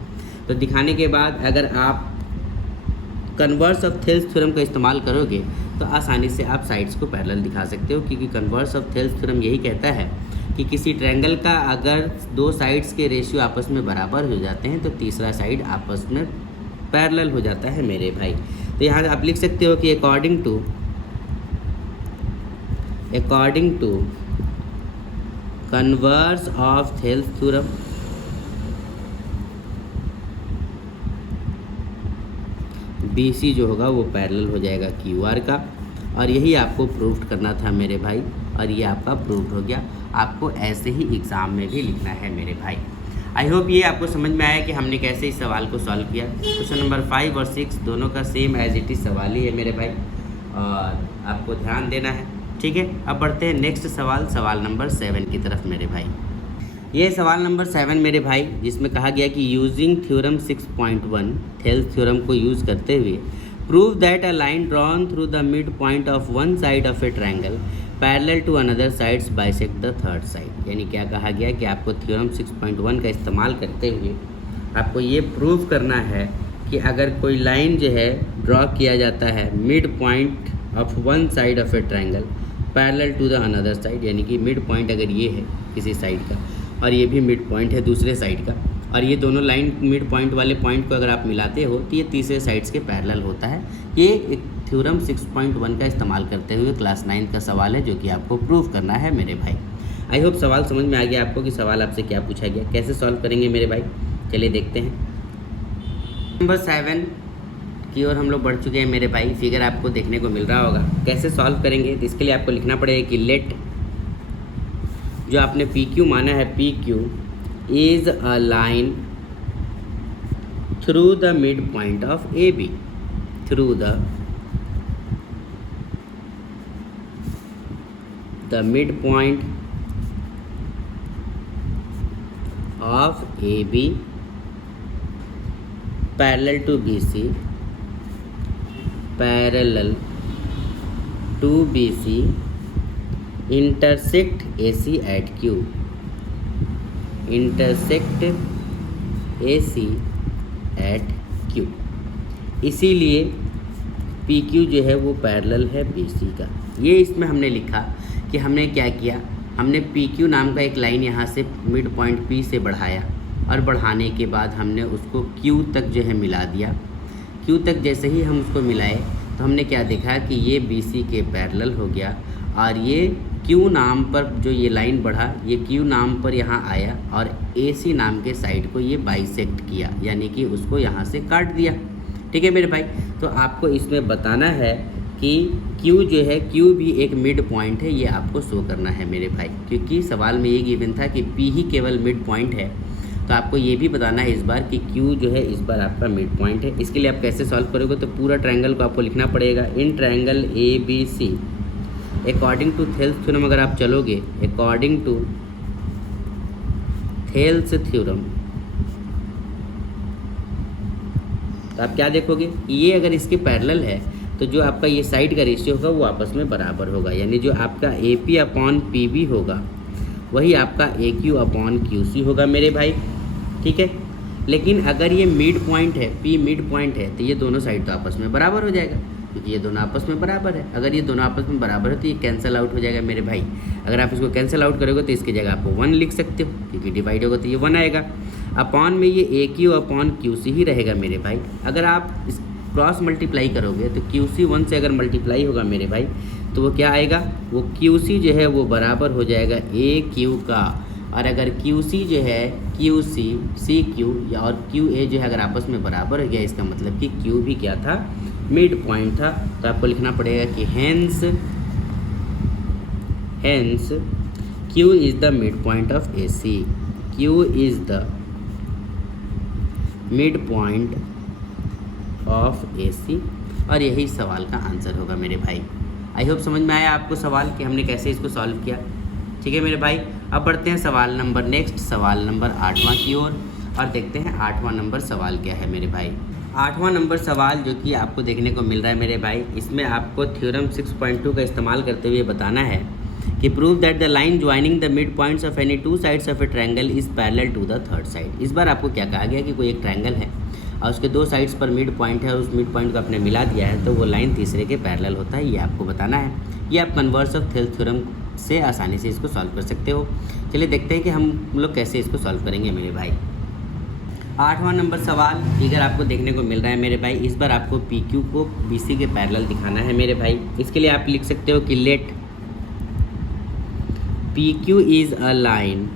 तो दिखाने के बाद अगर आप कन्वर्स ऑफ थेल्स थ्योरम का इस्तेमाल करोगे तो आसानी से आप साइड्स को पैरेलल दिखा सकते हो, क्योंकि कन्वर्स ऑफ थेल्स थ्योरम यही कहता है कि किसी ट्रायंगल का अगर दो साइड्स के रेशियो आपस में बराबर हो जाते हैं तो तीसरा साइड आपस में पैरेलल हो जाता है मेरे भाई। तो यहाँ आप लिख सकते हो कि according to converse of Thales theorem, BC जो होगा वो पैरेलल हो जाएगा QR का, और यही आपको प्रूफ करना था मेरे भाई, और ये आपका प्रूफ हो गया। आपको ऐसे ही एग्ज़ाम में भी लिखना है मेरे भाई। आई होप ये आपको समझ में आया कि हमने कैसे इस सवाल को सॉल्व किया। क्वेश्चन नंबर 5 और 6 दोनों का सेम एज इट इज़ सवाल ही है मेरे भाई, और आपको ध्यान देना है, ठीक है। अब बढ़ते हैं नेक्स्ट सवाल नंबर 7 की तरफ मेरे भाई। ये सवाल नंबर 7 मेरे भाई, जिसमें कहा गया कि यूजिंग थ्योरम 6.1 थेल्स थ्योरम को यूज़ करते हुए prove that a line drawn through the mid point of one side of a triangle parallel to another sides bisect the third side. यानी क्या कहा गया कि आपको थ्योरम 6.1 का इस्तेमाल करते हुए आपको ये प्रूव करना है कि अगर कोई लाइन जो है ड्रॉ किया जाता है mid point of one side of a triangle parallel to the another side, यानी कि मिड पॉइंट अगर ये है किसी साइड का और ये भी मिड पॉइंट है दूसरे साइड का, और ये दोनों लाइन मिड पॉइंट वाले पॉइंट को अगर आप मिलाते हो तो ये तीसरे साइड्स के पैरेलल होता है। ये एक थ्योरम 6.1 का इस्तेमाल करते हुए क्लास 9 का सवाल है जो कि आपको प्रूव करना है मेरे भाई। आई होप सवाल समझ में आ गया आपको कि सवाल आपसे क्या पूछा गया, कैसे सॉल्व करेंगे मेरे भाई। चलिए देखते हैं। नंबर 7 की ओर हम लोग बढ़ चुके हैं मेरे भाई। फिगर आपको देखने को मिल रहा होगा। कैसे सॉल्व करेंगे तो इसके लिए आपको लिखना पड़ेगा कि लेट, जो आपने PQ माना है, PQ is a line through the mid point of AB, through the mid point of AB parallel to BC, parallel to BC, intersect AC at Q, intersect AC at Q। इसीलिए PQ जो है वो पैरेलल है BC का। ये इसमें हमने लिखा कि हमने क्या किया, हमने PQ नाम का एक लाइन यहाँ से मिड पॉइंट P से बढ़ाया, और बढ़ाने के बाद हमने उसको Q तक जो है मिला दिया। Q तक जैसे ही हम उसको मिलाए तो हमने क्या देखा कि ये BC के पैरेलल हो गया, और ये Q नाम पर जो ये लाइन बढ़ा, ये Q नाम पर यहाँ आया और AC नाम के साइड को ये बाइसेक्ट किया, यानी कि उसको यहाँ से काट दिया। ठीक है मेरे भाई। तो आपको इसमें बताना है कि Q जो है, Q भी एक मिड पॉइंट है, ये आपको शो करना है मेरे भाई, क्योंकि सवाल में ये गिवन था कि P ही केवल मिड पॉइंट है। तो आपको ये भी बताना है इस बार कि Q जो है इस बार आपका मिड पॉइंट है। इसके लिए आप कैसे सॉल्व करोगे, तो पूरा ट्रायंगल को आपको लिखना पड़ेगा। In triangle ABC according to Thales theorem अगर आप चलोगे, अकॉर्डिंग टू थेल्स थ्योरम, तो आप क्या देखोगे कि ये अगर इसके पैरेलल है तो जो आपका ये साइड का रेशियो होगा वो आपस में बराबर होगा, यानी जो आपका AP अपॉन PB होगा वही आपका AQ अपॉन QC होगा मेरे भाई। ठीक है, लेकिन अगर ये मिड पॉइंट है, P मिड पॉइंट है, तो ये दोनों साइड तो आपस में बराबर हो जाएगा, क्योंकि ये दोनों आपस में बराबर है। अगर ये दोनों आपस में बराबर है तो ये कैंसिल आउट हो जाएगा मेरे भाई। अगर आप इसको कैंसिल आउट करोगे तो इसकी जगह आपको 1 लिख सकते हो, क्योंकि डिवाइड होगा तो ये 1 आएगा। अपॉन में ये AQ अपॉन QC ही रहेगा मेरे भाई। अगर आप इस क्रॉस मल्टीप्लाई करोगे तो QC 1 से अगर मल्टीप्लाई होगा मेरे भाई तो वो क्या आएगा, वो QC जो है वो बराबर हो जाएगा AQ का। और अगर QC जो है QC CQ और QA जो है अगर आपस में बराबर हो गया, इसका मतलब कि Q भी क्या था, मिड पॉइंट था। तो आपको लिखना पड़ेगा कि hence Q is the mid point of AC, Q is the mid point of AC, और यही सवाल का आंसर होगा मेरे भाई। आई होप समझ में आया आपको सवाल कि हमने कैसे इसको सॉल्व किया। ठीक है मेरे भाई। अब बढ़ते हैं सवाल नंबर 8वां की ओर, और देखते हैं 8वां नंबर सवाल क्या है मेरे भाई। 8वां नंबर सवाल जो कि आपको देखने को मिल रहा है मेरे भाई, इसमें आपको थ्योरम 6.2 का इस्तेमाल करते हुए बताना है कि prove that the line joining the mid points of any 2 sides of a triangle is parallel to the third side. इस बार आपको क्या कहा गया कि कोई एक ट्रायंगल है और उसके 2 साइड्स पर मिड पॉइंट है, उस मिड पॉइंट को आपने मिला दिया है तो वो लाइन तीसरे के पैरेलल होता है, ये आपको बताना है। ये आप कन्वर्स ऑफ थेल्स थ्योरम से आसानी से इसको सॉल्व कर सकते हो। चलिए देखते हैं कि हम लोग कैसे इसको सॉल्व करेंगे मेरे भाई। 8वां नंबर सवाल फिगर आपको देखने को मिल रहा है मेरे भाई। इस बार आपको पी क्यू को बी सी के पैरेलल दिखाना है मेरे भाई। इसके लिए आप लिख सकते हो कि let P Q is a line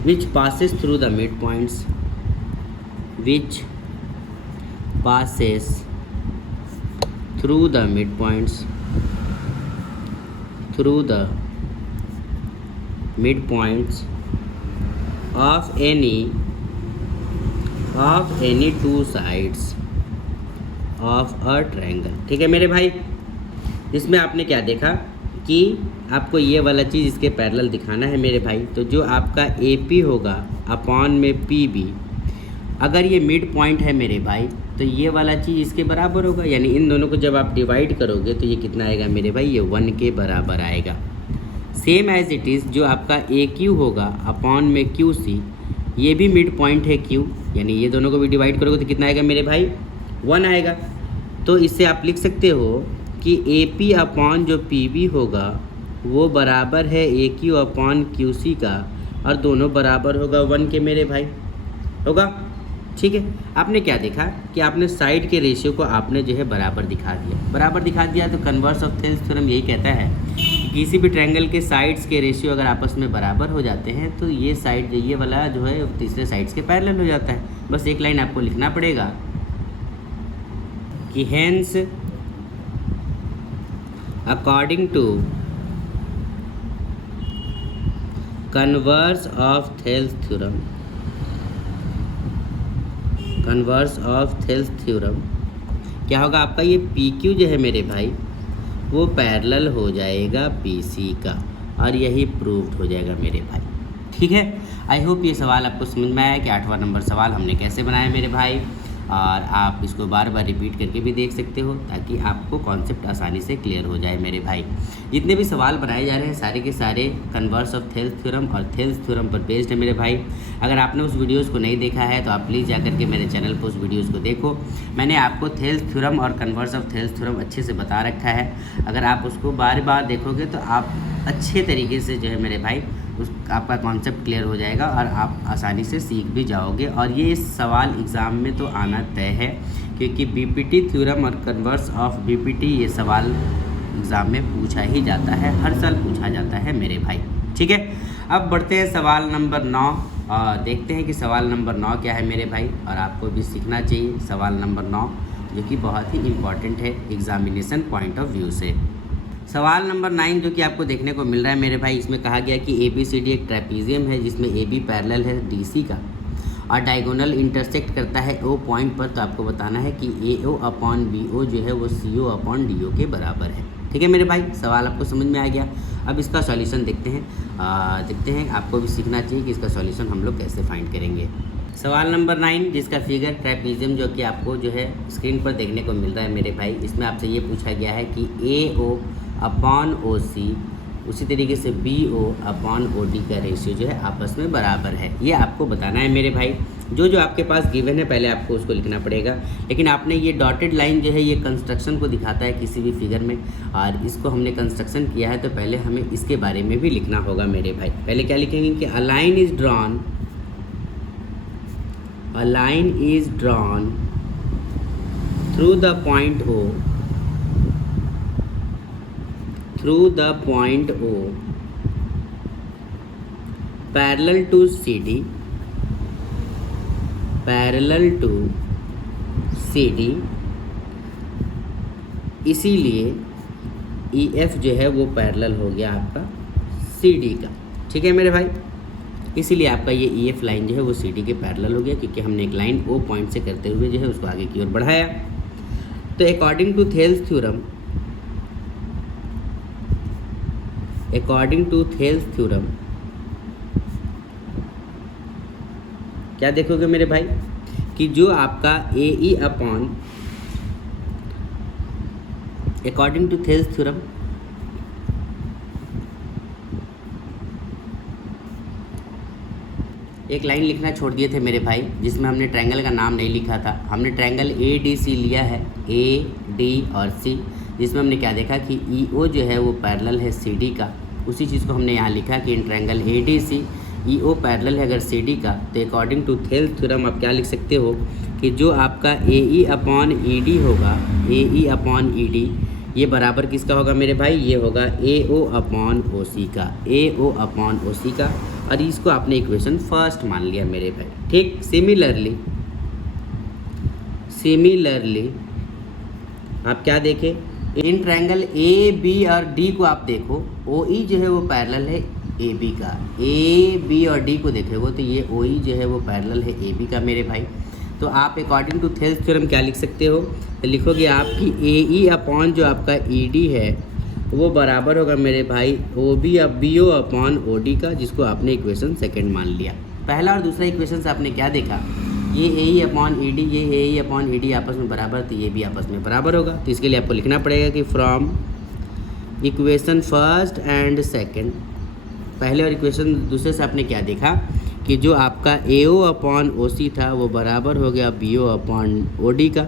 which passes through the midpoints, which passes through the midpoints, through the midpoints of any two sides of a triangle। ठीक है मेरे भाई, इसमें आपने क्या देखा कि आपको ये वाला चीज़ इसके पैरेलल दिखाना है मेरे भाई। तो जो आपका ए पी होगा अपॉन में पी बी, अगर ये मिड पॉइंट है मेरे भाई तो ये वाला चीज़ इसके बराबर होगा, यानी इन दोनों को जब आप डिवाइड करोगे तो ये कितना आएगा मेरे भाई, ये 1 के बराबर आएगा। सेम एज इट इज़ जो आपका ए क्यू होगा अपॉन में क्यू सी, ये भी मिड पॉइंट है क्यू, यानी ये दोनों को भी डिवाइड करोगे तो कितना आएगा मेरे भाई, 1 आएगा। तो इससे आप लिख सकते हो कि ए पी अपॉन जो पी बी होगा वो बराबर है ए क्यू अपॉन क्यू सी का, और दोनों बराबर होगा 1 के मेरे भाई, होगा। ठीक है, आपने क्या देखा कि आपने साइड के रेशियो को आपने जो है बराबर दिखा दिया। तो कन्वर्स ऑफ थेल्स थ्योरम यही कहता है कि किसी भी ट्रायंगल के साइड्स के रेशियो अगर आपस में बराबर हो जाते हैं तो ये साइड ये वाला जो है तीसरे साइड्स के पैरेलल हो जाता है। बस एक लाइन आपको लिखना पड़ेगा कि hence according to converse of Thales theorem क्या होगा आपका, ये पी क्यू जो है मेरे भाई वो पैरेलल हो जाएगा पी सी का, और यही प्रूव्ड हो जाएगा मेरे भाई। ठीक है, आई होप ये सवाल आपको समझ में आया कि 8वां नंबर सवाल हमने कैसे बनाया मेरे भाई, और आप इसको बार बार रिपीट करके भी देख सकते हो ताकि आपको कॉन्सेप्ट आसानी से क्लियर हो जाए मेरे भाई। जितने भी सवाल बनाए जा रहे हैं सारे के सारे कन्वर्स ऑफ थेल्स थ्योरम और थेल्स थ्योरम पर बेस्ड है मेरे भाई। अगर आपने उस वीडियोस को नहीं देखा है तो आप प्लीज़ जाकर के मेरे चैनल पर उस वीडियोस को देखो। मैंने आपको थेल्स थ्योरम और कन्वर्स ऑफ थेल्स थ्योरम अच्छे से बता रखा है। अगर आप उसको बार बार देखोगे तो आप अच्छे तरीके से जो है मेरे भाई आपका कॉन्सेप्ट क्लियर हो जाएगा और आप आसानी से सीख भी जाओगे। और ये सवाल एग्ज़ाम में तो आना तय है, क्योंकि बीपीटी थ्योरम और कन्वर्स ऑफ बीपीटी ये सवाल एग्ज़ाम में पूछा ही जाता है, हर साल पूछा जाता है मेरे भाई। ठीक है, अब बढ़ते हैं सवाल नंबर 9 और देखते हैं कि सवाल नंबर 9 क्या है मेरे भाई, और आपको भी सीखना चाहिए सवाल नंबर 9 जो कि बहुत ही इम्पॉर्टेंट है एग्जामिनेशन पॉइंट ऑफ व्यू से। सवाल नंबर 9 जो कि आपको देखने को मिल रहा है मेरे भाई, इसमें कहा गया कि ए बी सी डी एक ट्रेपीजियम है जिसमें ए बी पैरेलल है डी सी का और डायगोनल इंटरसेक्ट करता है ओ पॉइंट पर। तो आपको बताना है कि ए ओ अपॉन बी ओ जो है वो सी ओ अपॉन डी ओ के बराबर है। ठीक है मेरे भाई, सवाल आपको समझ में आ गया। अब इसका सॉल्यूशन देखते हैं। आपको भी सीखना चाहिए कि इसका सॉल्यूशन हम लोग कैसे फाइंड करेंगे। सवाल नंबर 9 जिसका फिगर ट्रेपीजियम जो कि आपको जो है स्क्रीन पर देखने को मिल रहा है मेरे भाई, इसमें आपसे ये पूछा गया है कि ए ओ अपॉन ओ सी, उसी तरीके से B O upon O D का रेशियो जो है आपस में बराबर है। ये आपको बताना है मेरे भाई। जो आपके पास गिवन है पहले आपको उसको लिखना पड़ेगा, लेकिन आपने ये डॉटेड लाइन जो है ये कंस्ट्रक्शन को दिखाता है किसी भी फिगर में, और इसको हमने कंस्ट्रक्शन किया है तो पहले हमें इसके बारे में भी लिखना होगा मेरे भाई। पहले क्या लिखेंगे कि a line is drawn through the point O parallel to CD, इसीलिए EF जो है वो पैरेलल हो गया आपका CD का। ठीक है मेरे भाई, इसीलिए आपका ये EF लाइन जो है वो CD के पैरेलल हो गया, क्योंकि हमने एक लाइन O पॉइंट से करते हुए जो है उसको आगे की ओर बढ़ाया। तो अकॉर्डिंग टू थेल्स थ्योरम क्या देखोगे मेरे भाई कि जो आपका A E upon according to Thales theorem एक लाइन लिखना छोड़ दिए थे मेरे भाई जिसमें हमने ट्रायंगल का नाम नहीं लिखा था। हमने ट्रायंगल ए डी सी लिया है, ए डी और सी, जिसमें हमने क्या देखा कि ई ओ जो है वो पैरेलल है सी डी का, उसी चीज़ को हमने यहाँ लिखा कि in triangle A D C E O parallel है अगर सी डी का, तो अकॉर्डिंग टू थेल्स थ्योरम आप क्या लिख सकते हो कि जो आपका A E upon E D होगा, ए ई अपॉन ई डी ये बराबर किसका होगा मेरे भाई, ये होगा ए ओ अपॉन ओ सी का, ए ओ अपॉन ओ सी का। और इसको आपने इक्वेशन फर्स्ट मान लिया मेरे भाई, ठीक। सिमिलरली आप क्या देखें, इन ट्रायंगल ए बी और डी को आप देखो, ओ ई जो है वो पैरेलल है ए बी का, ए बी और डी को देखेंगे तो ये ओ ई जो है वो पैरेलल है ए बी का मेरे भाई। तो आप अकॉर्डिंग टू थेल्स थ्योरम क्या लिख सकते हो, तो लिखोगे आप कि ए ई अपॉन जो आपका ई डी है वो बराबर होगा मेरे भाई ओ बी अब B O upon O D का, जिसको आपने इक्वेशन सेकंड मान लिया। पहला और दूसरा इक्वेशन से आपने क्या देखा, ये ए ई अपॉन ई डी, ये ए ई अपॉन ई डी आपस में बराबर, तो ये भी आपस में बराबर होगा। तो इसके लिए आपको लिखना पड़ेगा कि from equation first and second, पहले और इक्वेशन दूसरे से आपने क्या देखा कि जो आपका ए ओ अपॉन ओ सी था वो बराबर हो गया B O upon O D का,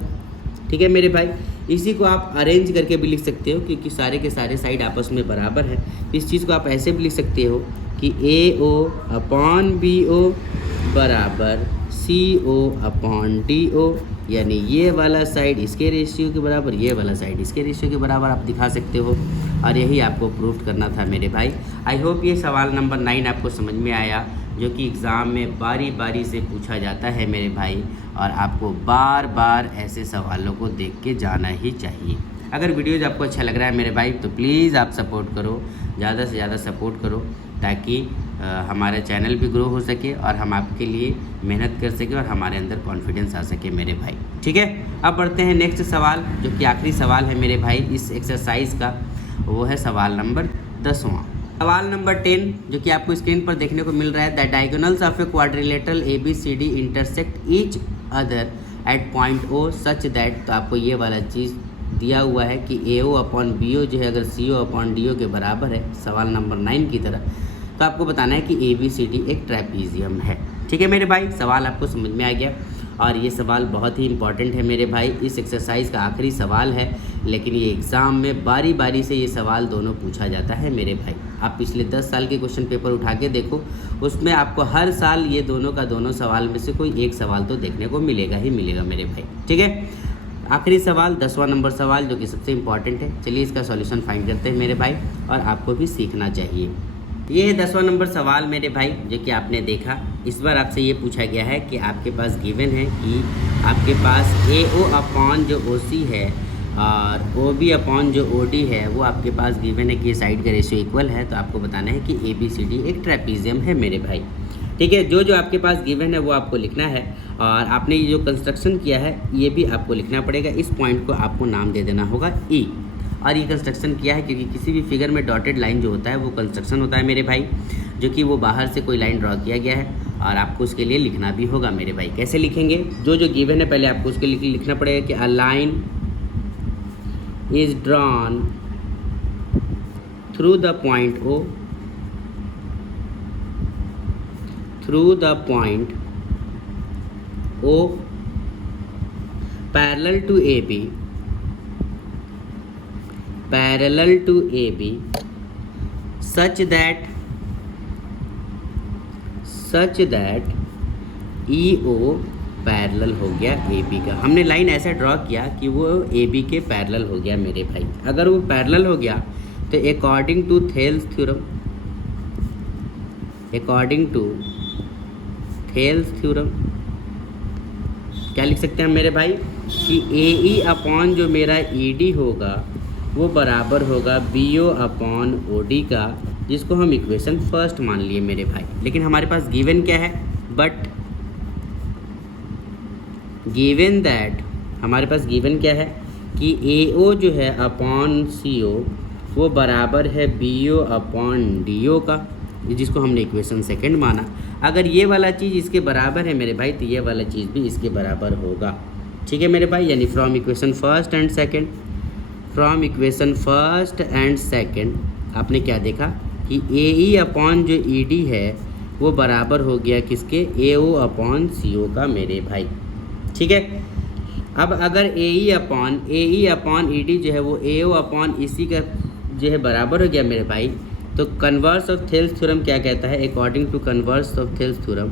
ठीक है मेरे भाई। इसी को आप अरेंज करके भी लिख सकते हो क्योंकि सारे के सारे साइड आपस में बराबर है। इस चीज़ को आप ऐसे भी लिख सकते हो कि ए ओ अपॉन बी ओ बराबर सी ओ अपॉन डी ओ, यानी ये वाला साइड इसके रेशियो के बराबर, ये वाला साइड इसके रेशियो के बराबर आप दिखा सकते हो। और यही आपको प्रूफ करना था मेरे भाई। आई होप ये सवाल नंबर 9 आपको समझ में आया, जो कि एग्ज़ाम में बारी बारी से पूछा जाता है मेरे भाई, और आपको बार बार ऐसे सवालों को देख के जाना ही चाहिए। अगर वीडियोज़ आपको अच्छा लग रहा है मेरे भाई तो प्लीज़ आप सपोर्ट करो, ज़्यादा से ज़्यादा सपोर्ट करो, ताकि हमारा चैनल भी ग्रो हो सके और हम आपके लिए मेहनत कर सके और हमारे अंदर कॉन्फिडेंस आ सके मेरे भाई, ठीक है। अब बढ़ते हैं नेक्स्ट सवाल, जो कि आखिरी सवाल है मेरे भाई इस एक्सरसाइज का, वो है सवाल नंबर 10वां। सवाल नंबर 10 जो कि आपको स्क्रीन पर देखने को मिल रहा है, the diagonals of a quadrilateral A B C D intersect each other at point O such that, तो आपको ये वाला चीज़ दिया हुआ है कि ए ओ अपॉन बी ओ जो है अगर सी ओ अपॉन डी ओ के बराबर है, सवाल नंबर 9 की तरह, तो आपको बताना है कि ए बी सी डी एक ट्रेपीजियम है, ठीक है मेरे भाई। सवाल आपको समझ में आ गया, और ये सवाल बहुत ही इंपॉर्टेंट है मेरे भाई, इस एक्सरसाइज का आखिरी सवाल है, लेकिन ये एग्ज़ाम में बारी बारी से ये सवाल दोनों पूछा जाता है मेरे भाई। आप पिछले 10 साल के क्वेश्चन पेपर उठा के देखो, उसमें आपको हर साल ये दोनों का दोनों सवाल में से कोई एक सवाल तो देखने को मिलेगा ही मिलेगा मेरे भाई, ठीक है। आखिरी सवाल 10वां नंबर सवाल, जो कि सबसे इम्पॉर्टेंट है। चलिए इसका सॉल्यूशन फाइंड करते हैं मेरे भाई, और आपको भी सीखना चाहिए। ये है 10वां नंबर सवाल मेरे भाई, जो कि आपने देखा। इस बार आपसे ये पूछा गया है कि आपके पास गिवन है कि आपके पास ए ओ अपॉन जो ओ सी है और ओ बी अपॉन जो ओ डी है वो आपके पास गिवन है कि साइड का रेशियो इक्वल है। तो आपको बताना है कि ए बी सी डी एक ट्रेपीजियम है मेरे भाई, ठीक है। जो आपके पास गिवन है वो आपको लिखना है, और आपने ये जो कंस्ट्रक्शन किया है ये भी आपको लिखना पड़ेगा। इस पॉइंट को आपको नाम दे देना होगा ई, और ये कंस्ट्रक्शन किया है क्योंकि किसी भी फिगर में डॉटेड लाइन जो होता है वो कंस्ट्रक्शन होता है मेरे भाई, जो कि वो बाहर से कोई लाइन ड्रॉ किया गया है, और आपको उसके लिए लिखना भी होगा मेरे भाई। कैसे लिखेंगे, जो गिवन है पहले आपको उसके लिए लिखना पड़ेगा कि a line is drawn through the point O, through the point O parallel to A B, parallel to AB such that EO parallel हो गया AB का। हमने लाइन ऐसा ड्रॉ किया कि वो AB के पैरेलल हो गया मेरे भाई। अगर वो पैरेलल हो गया तो अकॉर्डिंग टू थेल्स थ्योरम क्या लिख सकते हैं मेरे भाई कि AE अपॉन जो मेरा ED होगा वो बराबर होगा BO अपॉन OD का, जिसको हम इक्वेशन फर्स्ट मान लिए मेरे भाई। लेकिन हमारे पास गिवन क्या है, बट गिवन दैट हमारे पास गिवन क्या है कि AO जो है अपॉन CO वो बराबर है BO अपॉन DO का, जिसको हमने इक्वेशन सेकंड माना। अगर ये वाला चीज़ इसके बराबर है मेरे भाई तो ये वाला चीज़ भी इसके बराबर होगा, ठीक है मेरे भाई। यानी from equation first and second आपने क्या देखा कि AE अपॉन जो ED है वो बराबर हो गया किसके, AO अपॉन CO का मेरे भाई, ठीक है। अब अगर AE अपॉन ED जो है वो AO अपॉन EC का जो है बराबर हो गया मेरे भाई, तो कन्वर्स ऑफ थेल्स थ्योरम क्या कहता है? According to converse of Thales theorem,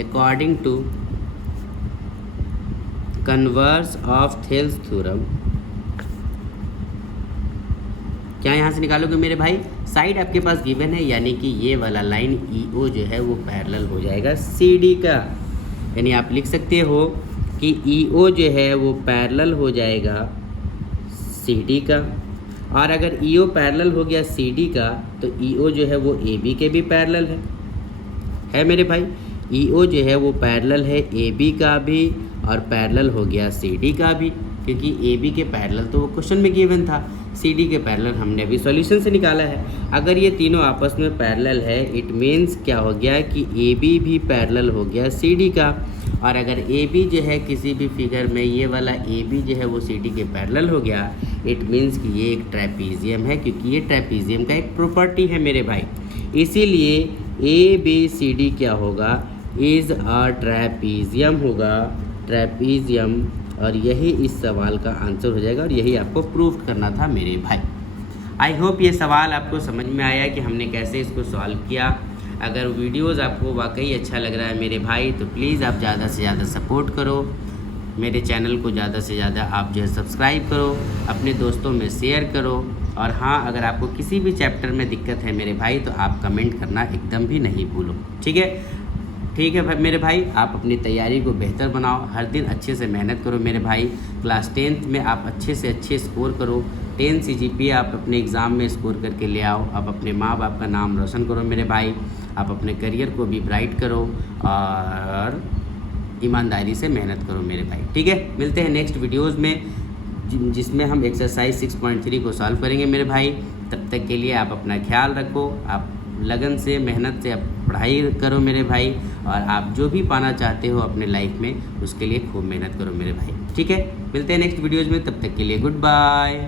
according to converse of Thales theorem, क्या यहाँ से निकालोगे मेरे भाई? साइड आपके पास गिवन है, यानी कि ये वाला लाइन EO जो है वो पैरेलल हो जाएगा CD का, यानी आप लिख सकते हो कि EO जो है वो पैरेलल हो जाएगा CD का। और अगर EO पैरेलल हो गया CD का तो EO जो है वो AB के भी पैरेलल है मेरे भाई। EO जो है वो पैरेलल है AB का भी और पैरेलल हो गया CD का भी, क्योंकि AB के पैरेलल तो वो क्वेश्चन में गिवन था, CD के पैरेलल हमने अभी सॉल्यूशन से निकाला है। अगर ये तीनों आपस में पैरेलल है, इट मीन्स क्या हो गया कि AB भी पैरेलल हो गया CD का। और अगर AB जो है किसी भी फिगर में ये वाला AB जो है वो CD के पैरेलल हो गया, इट मीन्स कि ये एक ट्रेपीजियम है, क्योंकि ये ट्रेपीजियम का एक प्रॉपर्टी है मेरे भाई। इसीलिए ABCD क्या होगा? इज़ अ ट्रेपीजियम होगा, ट्रेपीजियम। और यही इस सवाल का आंसर हो जाएगा और यही आपको प्रूव करना था मेरे भाई। आई होप ये सवाल आपको समझ में आया कि हमने कैसे इसको सॉल्व किया। अगर वीडियोज़ आपको वाकई अच्छा लग रहा है मेरे भाई तो प्लीज़ आप ज़्यादा से ज़्यादा सपोर्ट करो, मेरे चैनल को ज़्यादा से ज़्यादा आप जो है सब्सक्राइब करो, अपने दोस्तों में शेयर करो। और हाँ, अगर आपको किसी भी चैप्टर में दिक्कत है मेरे भाई तो आप कमेंट करना एकदम भी नहीं भूलो, ठीक है भाई मेरे भाई। आप अपनी तैयारी को बेहतर बनाओ, हर दिन अच्छे से मेहनत करो मेरे भाई। क्लास 10th में आप अच्छे से अच्छे स्कोर करो, 10 CGPA आप अपने एग्ज़ाम में स्कोर करके ले आओ। आप अपने माँ बाप का नाम रोशन करो मेरे भाई, आप अपने करियर को भी ब्राइट करो और ईमानदारी से मेहनत करो मेरे भाई, ठीक है। मिलते हैं नेक्स्ट वीडियोज़ में जिसमें हम एक्सरसाइज 6.3 को सॉल्व करेंगे मेरे भाई। तब तक के लिए आप अपना ख्याल रखो, आप लगन से मेहनत से आप पढ़ाई करो मेरे भाई, और आप जो भी पाना चाहते हो अपने लाइफ में उसके लिए खूब मेहनत करो मेरे भाई, ठीक है। मिलते हैं नेक्स्ट वीडियोज़ में, तब तक के लिए गुड बाय।